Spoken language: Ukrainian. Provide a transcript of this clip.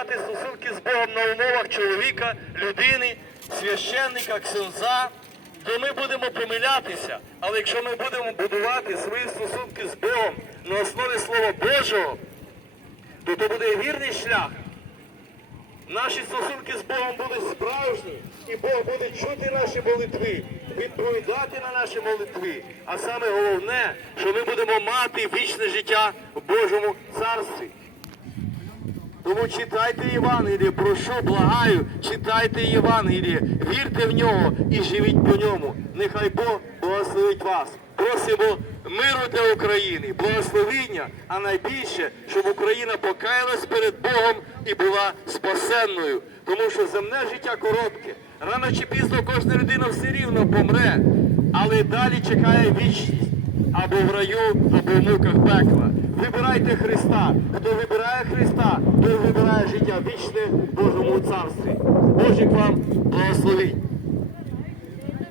мати стосунки з Богом на умовах чоловіка, людини, священника, ксенза, то ми будемо помилятися. Але якщо ми будемо будувати свої стосунки з Богом на основі Слова Божого, то це буде вірний шлях. Наші стосунки з Богом будуть справжні, і Бог буде чути наші молитви, відповідати на наші молитви. А саме головне, що ми будемо мати вічне життя в Божому царстві. Тому читайте Євангеліє, прошу, благаю, читайте Євангеліє, вірте в нього і живіть по ньому. Нехай Бог благословить вас. Просимо миру для України, благословіння, а найбільше, щоб Україна покаялась перед Богом і була спасенною. Тому що земне життя коротке. Рано чи пізно кожна людина все рівно помре, але далі чекає вічність або в раю, або в муках пекла. Вибирайте Христа. Хто вибирає Христа, той вибирає життя вічне в Божому царстві. Божик вам благословіть.